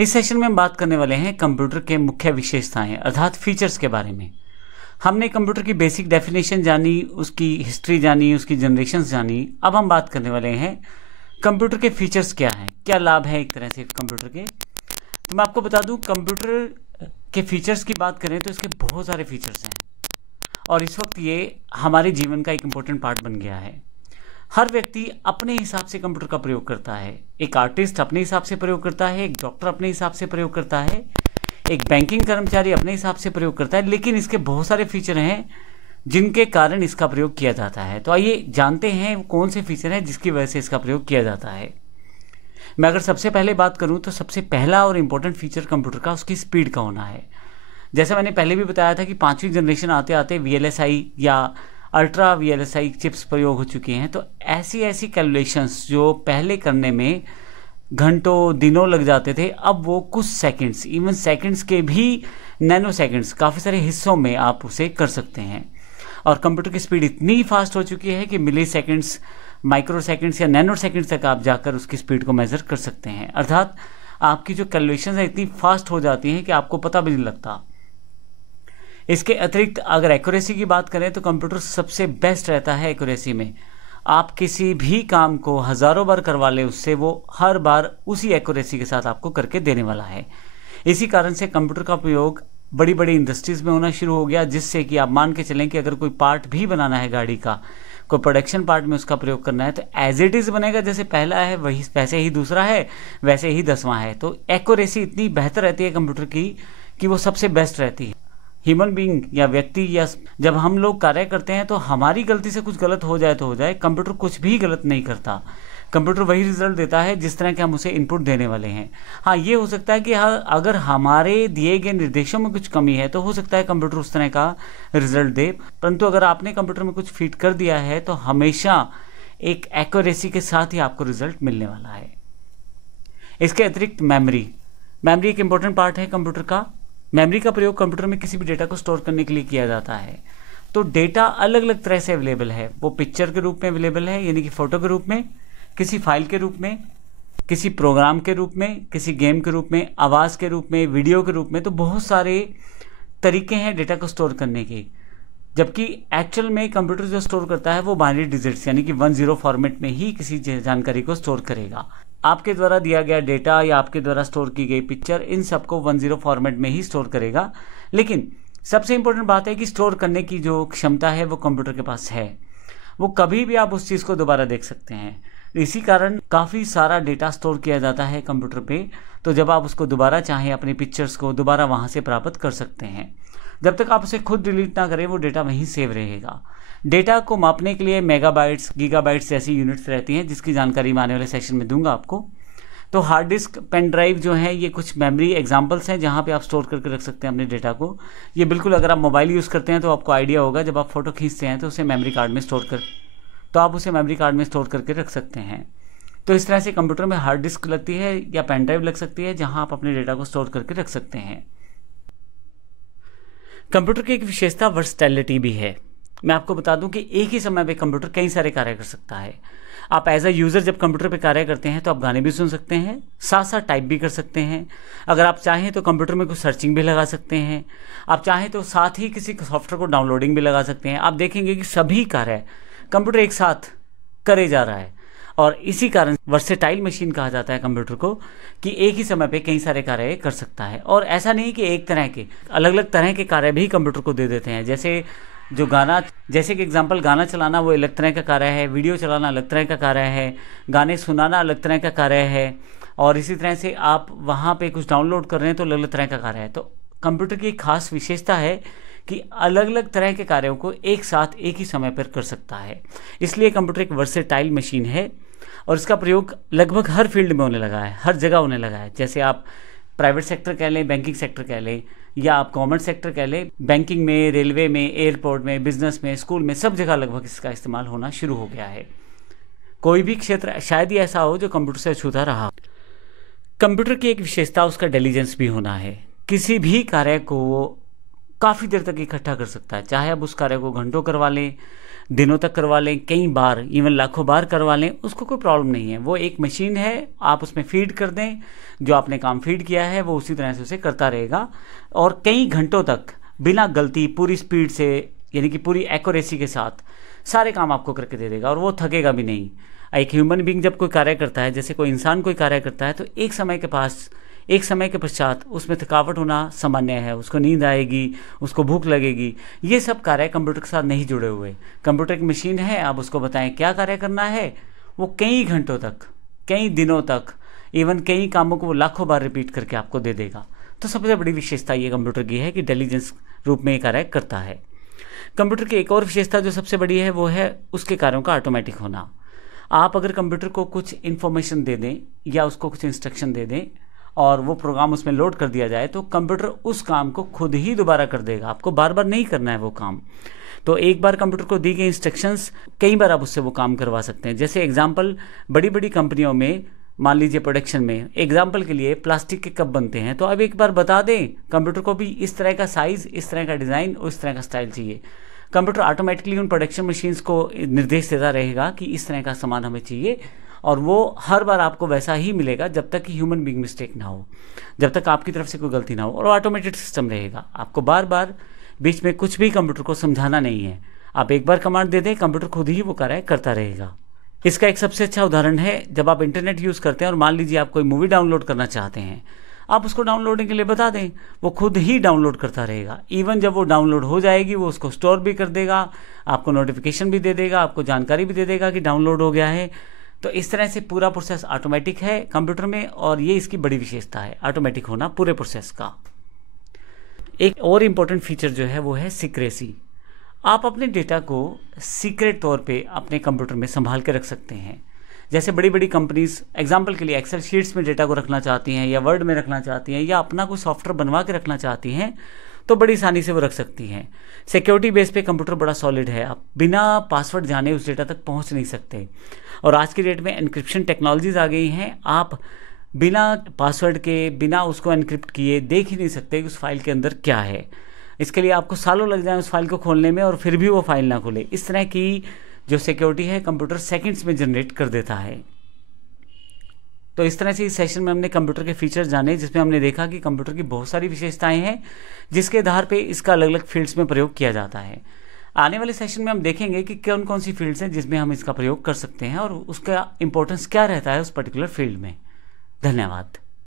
इस सेशन में हम बात करने वाले हैं कंप्यूटर के मुख्य विशेषताएं अर्थात फीचर्स के बारे में। हमने कंप्यूटर की बेसिक डेफिनेशन जानी, उसकी हिस्ट्री जानी, उसकी जनरेशन्स जानी। अब हम बात करने वाले हैं कंप्यूटर के फीचर्स क्या हैं, क्या लाभ है एक तरह से कंप्यूटर के। तो मैं आपको बता दूं, कंप्यूटर के फीचर्स की बात करें तो इसके बहुत सारे फीचर्स हैं और इस वक्त ये हमारे जीवन का एक इम्पोर्टेंट पार्ट बन गया है। हर व्यक्ति अपने हिसाब से कंप्यूटर का प्रयोग करता है। एक आर्टिस्ट अपने हिसाब से प्रयोग करता है, एक डॉक्टर अपने हिसाब से प्रयोग करता है, एक बैंकिंग कर्मचारी अपने हिसाब से प्रयोग करता है, लेकिन इसके बहुत सारे फीचर हैं जिनके कारण इसका प्रयोग किया जाता है। तो आइए जानते हैं कौन से फीचर हैं जिसकी वजह से इसका प्रयोग किया जाता है। मैं अगर सबसे पहले बात करूं तो सबसे पहला और इम्पोर्टेंट फीचर कंप्यूटर का उसकी स्पीड का होना है। जैसे मैंने पहले भी बताया था कि 5वीं जनरेशन आते आते VLSI या अल्ट्रा VLSI चिप्स प्रयोग हो चुकी हैं। तो ऐसी कैलकुलेशंस जो पहले करने में घंटों दिनों लग जाते थे, अब वो कुछ सेकंड्स, इवन सेकंड्स के भी नैनो सेकंड्स, काफ़ी सारे हिस्सों में आप उसे कर सकते हैं। और कंप्यूटर की स्पीड इतनी फास्ट हो चुकी है कि मिली सेकेंड्स, माइक्रो सेकेंड्स या नैनो सेकेंड्स तक आप जाकर उसकी स्पीड को मेजर कर सकते हैं। अर्थात आपकी जो कैलकुलेशंस है इतनी फास्ट हो जाती हैं कि आपको पता भी नहीं लगता। इसके अतिरिक्त अगर एक्यूरेसी की बात करें तो कंप्यूटर सबसे बेस्ट रहता है एक्यूरेसी में। आप किसी भी काम को हज़ारों बार करवा लें उससे, वो हर बार उसी एक्यूरेसी के साथ आपको करके देने वाला है। इसी कारण से कंप्यूटर का प्रयोग बड़ी बड़ी इंडस्ट्रीज़ में होना शुरू हो गया, जिससे कि आप मान के चलें कि अगर कोई पार्ट भी बनाना है गाड़ी का, कोई प्रोडक्शन पार्ट में उसका प्रयोग करना है, तो एज इट इज़ बनेगा। जैसे पहला है वही वैसे ही दूसरा है, वैसे ही 10वां है। तो एक्यूरेसी इतनी बेहतर रहती है कंप्यूटर की कि वो सबसे बेस्ट रहती है। ह्यूमन बीइंग या व्यक्ति या जब हम लोग कार्य करते हैं तो हमारी गलती से कुछ गलत हो जाए तो हो जाए, कंप्यूटर कुछ भी गलत नहीं करता। कंप्यूटर वही रिजल्ट देता है जिस तरह के हम उसे इनपुट देने वाले हैं। हाँ, ये हो सकता है कि अगर हमारे दिए गए निर्देशों में कुछ कमी है तो हो सकता है कंप्यूटर उस तरह का रिजल्ट दे, परंतु अगर आपने कंप्यूटर में कुछ फीड कर दिया है तो हमेशा एक एक्यूरेसी के साथ ही आपको रिजल्ट मिलने वाला है। इसके अतिरिक्त मेमोरी एक इंपॉर्टेंट पार्ट है कंप्यूटर का। मेमोरी का प्रयोग कंप्यूटर में किसी भी डेटा को स्टोर करने के लिए किया जाता है। तो डेटा अलग अलग तरह से अवेलेबल है। वो पिक्चर के रूप में अवेलेबल है, यानी कि फ़ोटो के रूप में, किसी फाइल के रूप में, किसी प्रोग्राम के रूप में, किसी गेम के रूप में, आवाज़ के रूप में, वीडियो के रूप में। तो बहुत सारे तरीके हैं डेटा को स्टोर करने के। जबकि एक्चुअल में कंप्यूटर जो स्टोर करता है वो बाइनरी डिजिट्स यानी कि 10 फॉर्मेट में ही किसी जानकारी को स्टोर करेगा। आपके द्वारा दिया गया डेटा या आपके द्वारा स्टोर की गई पिक्चर, इन सबको 10 फॉर्मेट में ही स्टोर करेगा। लेकिन सबसे इंपॉर्टेंट बात है कि स्टोर करने की जो क्षमता है वो कंप्यूटर के पास है। वो कभी भी आप उस चीज़ को दोबारा देख सकते हैं। इसी कारण काफ़ी सारा डेटा स्टोर किया जाता है कंप्यूटर पे। तो जब आप उसको दोबारा चाहें, अपनी पिक्चर्स को दोबारा वहाँ से प्राप्त कर सकते हैं। जब तक आप उसे खुद डिलीट ना करें वो डेटा वहीं सेव रहेगा। डेटा को मापने के लिए मेगाबाइट्स, गीगाबाइट्स जैसी यूनिट्स रहती हैं, जिसकी जानकारी मैं आने वाले सेशन में दूंगा आपको। तो हार्ड डिस्क, पेन ड्राइव जो है, ये कुछ मेमोरी एग्जांपल्स हैं जहाँ पे आप स्टोर करके रख सकते हैं अपने डेटा को। ये बिल्कुल, अगर आप मोबाइल यूज़ करते हैं तो आपको आइडिया होगा, जब आप फोटो खींचते हैं तो उसे मेमोरी कार्ड में स्टोर करके रख सकते हैं। तो इस तरह से कंप्यूटर में हार्ड डिस्क लगती है या पेन ड्राइव लग सकती है जहाँ आप अपने डेटा को स्टोर करके रख सकते हैं। कंप्यूटर की एक विशेषता वर्सटैलिटी भी है। मैं आपको बता दूं कि एक ही समय पे कंप्यूटर कई सारे कार्य कर सकता है। आप एज अ यूज़र जब कंप्यूटर पे कार्य करते हैं तो आप गाने भी सुन सकते हैं, साथ साथ टाइप भी कर सकते हैं। अगर आप चाहें तो कंप्यूटर में कुछ सर्चिंग भी लगा सकते हैं। आप चाहें तो साथ ही किसी सॉफ्टवेयर को डाउनलोडिंग भी लगा सकते हैं। आप देखेंगे कि सभी कार्य कंप्यूटर एक साथ करे जा रहा है और इसी कारण वर्सेटाइल मशीन कहा जाता है कंप्यूटर को, कि एक ही समय पे कई सारे कार्य कर सकता है। और ऐसा नहीं कि एक तरह के, अलग अलग तरह के कार्य भी कंप्यूटर को दे देते हैं। जैसे कि एग्जांपल, गाना चलाना वो अलग तरह का कार्य है, वीडियो चलाना अलग तरह का कार्य है, गाने सुनाना अलग तरह का कार्य है, और इसी तरह से आप वहाँ पे कुछ डाउनलोड कर रहे हैं तो अलग अलग तरह का कार्य है। तो कंप्यूटर की एक खास विशेषता है कि अलग अलग तरह के कार्यों को एक साथ एक ही समय पर कर सकता है। इसलिए कंप्यूटर एक वर्सेटाइल मशीन है और इसका प्रयोग लगभग हर फील्ड में होने लगा है, हर जगह होने लगा है। जैसे आप प्राइवेट सेक्टर कह लें, बैंकिंग सेक्टर कह लें, या आप गवर्नमेंट सेक्टर कह लें, बैंकिंग में, रेलवे में, एयरपोर्ट में, बिजनेस में, स्कूल में, सब जगह लगभग इसका इस्तेमाल होना शुरू हो गया है। कोई भी क्षेत्र शायद ही ऐसा हो जो कंप्यूटर से अछूता रहा। कंप्यूटर की एक विशेषता उसका इंटेलिजेंस भी होना है। किसी भी कार्य को वो काफ़ी देर तक इकट्ठा कर सकता है, चाहे आप उस कार्य को घंटों करवा लें, दिनों तक करवा लें, कई बार इवन लाखों बार करवा लें, उसको कोई प्रॉब्लम नहीं है। वो एक मशीन है, आप उसमें फीड कर दें, जो आपने काम फीड किया है वो उसी तरह से उसे करता रहेगा और कई घंटों तक बिना गलती पूरी स्पीड से यानी कि पूरी एक्यूरेसी के साथ सारे काम आपको करके दे देगा और वो थकेगा भी नहीं। एक ह्यूमन बीइंग जब कोई कार्य करता है, जैसे कोई इंसान कोई कार्य करता है, तो एक समय के पश्चात उसमें थकावट होना सामान्य है, उसको नींद आएगी, उसको भूख लगेगी। ये सब कार्य कंप्यूटर के साथ नहीं जुड़े हुए। कंप्यूटर की मशीन है, आप उसको बताएं क्या कार्य करना है, वो कई घंटों तक, कई दिनों तक, इवन कई कामों को वो लाखों बार रिपीट करके आपको दे देगा। तो सबसे बड़ी विशेषता ये कंप्यूटर की है कि इंटेलिजेंस रूप में ये कार्य करता है। कंप्यूटर की एक और विशेषता जो सबसे बड़ी है वो है उसके कार्यों का ऑटोमेटिक होना। आप अगर कंप्यूटर को कुछ इन्फॉर्मेशन दे दें या उसको कुछ इंस्ट्रक्शन दे दें और वो प्रोग्राम उसमें लोड कर दिया जाए तो कंप्यूटर उस काम को खुद ही दोबारा कर देगा, आपको बार बार नहीं करना है वो काम। तो एक बार कंप्यूटर को दी गई इंस्ट्रक्शंस कई बार आप उससे वो काम करवा सकते हैं। जैसे एग्जांपल, बड़ी बड़ी कंपनियों में मान लीजिए प्रोडक्शन में एग्जांपल के लिए प्लास्टिक के कप बनते हैं, तो अब एक बार बता दें कंप्यूटर को भी इस तरह का साइज़, इस तरह का डिज़ाइन, उस तरह का स्टाइल चाहिए, कंप्यूटर ऑटोमेटिकली उन प्रोडक्शन मशीन्स को निर्देश देता रहेगा कि इस तरह का सामान हमें चाहिए और वो हर बार आपको वैसा ही मिलेगा जब तक कि ह्यूमन बीइंग मिस्टेक ना हो, जब तक आपकी तरफ से कोई गलती ना हो, और ऑटोमेटेड सिस्टम रहेगा। आपको बार बार बीच में कुछ भी कंप्यूटर को समझाना नहीं है, आप एक बार कमांड दे दें, कंप्यूटर खुद ही वो कार्य करता रहेगा। इसका एक सबसे अच्छा उदाहरण है, जब आप इंटरनेट यूज़ करते हैं और मान लीजिए आप कोई मूवी डाउनलोड करना चाहते हैं, आप उसको डाउनलोडिंग के लिए बता दें, वो खुद ही डाउनलोड करता रहेगा। इवन जब वो डाउनलोड हो जाएगी वो उसको स्टोर भी कर देगा, आपको नोटिफिकेशन भी दे देगा, आपको जानकारी भी दे देगा कि डाउनलोड हो गया है। तो इस तरह से पूरा प्रोसेस ऑटोमेटिक है कंप्यूटर में और ये इसकी बड़ी विशेषता है, ऑटोमेटिक होना पूरे प्रोसेस का। एक और इम्पोर्टेंट फीचर जो है वो है सीक्रेसी। आप अपने डेटा को सीक्रेट तौर पे अपने कंप्यूटर में संभाल के रख सकते हैं। जैसे बड़ी बड़ी कंपनीज एग्जांपल के लिए एक्सेल शीट्स में डेटा को रखना चाहती हैं या वर्ड में रखना चाहती हैं या अपना कोई सॉफ्टवेयर बनवा के रखना चाहती हैं, तो बड़ी आसानी से वो रख सकती हैं। सिक्योरिटी बेस पे कंप्यूटर बड़ा सॉलिड है, आप बिना पासवर्ड जाने उस डेटा तक पहुंच नहीं सकते। और आज की डेट में एनक्रिप्शन टेक्नोलॉजीज आ गई हैं, आप बिना पासवर्ड के, बिना उसको एनक्रिप्ट किए देख ही नहीं सकते कि उस फाइल के अंदर क्या है। इसके लिए आपको सालों लग जाए उस फाइल को खोलने में और फिर भी वो फाइल ना खुले। इस तरह की जो सिक्योरिटी है कंप्यूटर सेकंड्स में जनरेट कर देता है। तो इस तरह से इस सेशन में हमने कंप्यूटर के फीचर्स जाने, जिसमें हमने देखा कि कंप्यूटर की बहुत सारी विशेषताएं हैं जिसके आधार पे इसका अलग अलग फील्ड्स में प्रयोग किया जाता है। आने वाले सेशन में हम देखेंगे कि कौन कौन सी फील्ड्स हैं जिसमें हम इसका प्रयोग कर सकते हैं और उसका इंपॉर्टेंस क्या रहता है उस पर्टिकुलर फील्ड में। धन्यवाद।